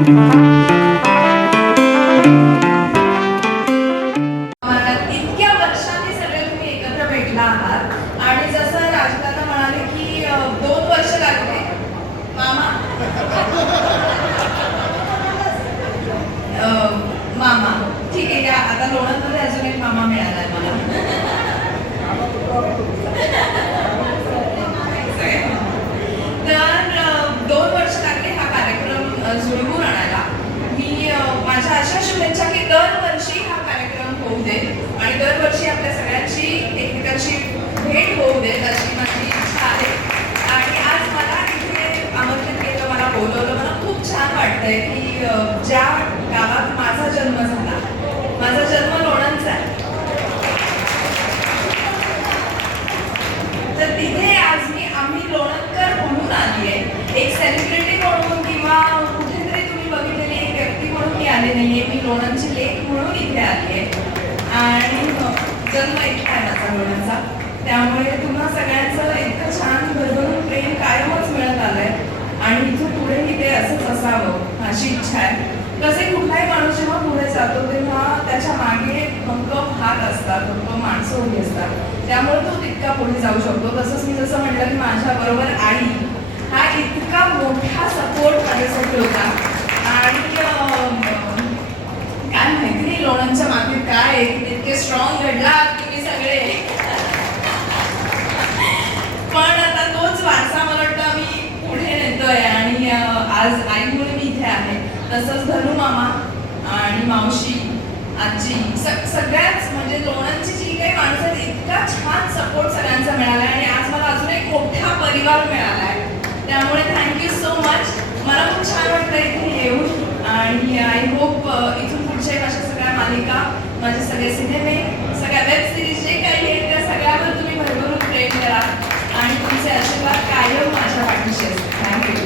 इतक्या वर्षांनी सगळे तुम्ही एकत्र भेटला आहात आणि जसं राजदादा म्हणाले की 2 वर्ष लागले मामा मामा ठीक आहे. आता लोणंदमध्ये अजून एक मामा मिळालाय मला. तर 2 वर्ष लागले हा कार्यक्रम जुळवून आणायला. मी माझ्या अशा शुभेच्छा की दरवर्षी हा कार्यक्रम होऊ दे आणि दरवर्षी आपल्या सगळ्यांची एकमेकांची भेट होऊ दे अशी माझी इच्छा आहे. आणि आज मला इथे आमंत्रित केलं, मला बोलवलं. मला खूप छान वाटतंय की ज्या गावात माझा जन्म झाला, माझा जन्म लोणंदचा आहे, तर तिथे आज आम्ही लोणंदकर म्हणून आली आहे. एक सेलिब्रिटी म्हणून किंवा कुठेतरी तुम्ही बघितलेली एक व्यक्ती म्हणून मी आले नाहीये. मी लोणंदची लेक म्हणून इथे आली आहे आणि जन्म इथे आहे माझा लोणंदचा. त्यामुळे तुम्हा सगळ्यांचं इतकं छान भरभरून प्रेम कायमच मिळत आलंय आणि इथून पुढेही ते असंच असावं अशी इच्छा आहे. तसे कुठलाही माणूस जेव्हा पुढे जातो तेव्हा त्याच्या मागे भक्कम हात असतात, भक्कम माणसं उभी असतात, त्यामुळे तो तितका पुढे जाऊ शकतो. तसंच मी जसं म्हटलं की माझ्या बरोबर आई हा इतका मोठा सपोर्ट माझ्यासाठी होता. आणि काय माहिती नाही लोणंदच्या मातीत काय इतके स्ट्रॉंग घडला तुम्ही सगळे. पण आता तोच वारसा मला वाटतं आम्ही पुढे नेतोय आणि आज आईमुळे मी इथे आहे. तसंच धनु मामा आणि मावशी, आजी, सगळ्याच म्हणजे लोणंदची जी काही माणसं आहेत इतका छान सपोर्ट सगळ्यांचा मिळाला आणि आज मला अजून एक मोठा परिवार मिळाला आहे. त्यामुळे थँक्यू सो मच. मला खूप छान वाटलं इथे येऊन आणि आय होप इथून पुढचे माझ्या सगळ्या मालिका, माझे सगळे सिनेमे, सगळ्या वेब सिरीज जे काही आहेत त्या सगळ्यावर तुम्ही भरभरून प्रेम करा आणि तुमचे आशीर्वाद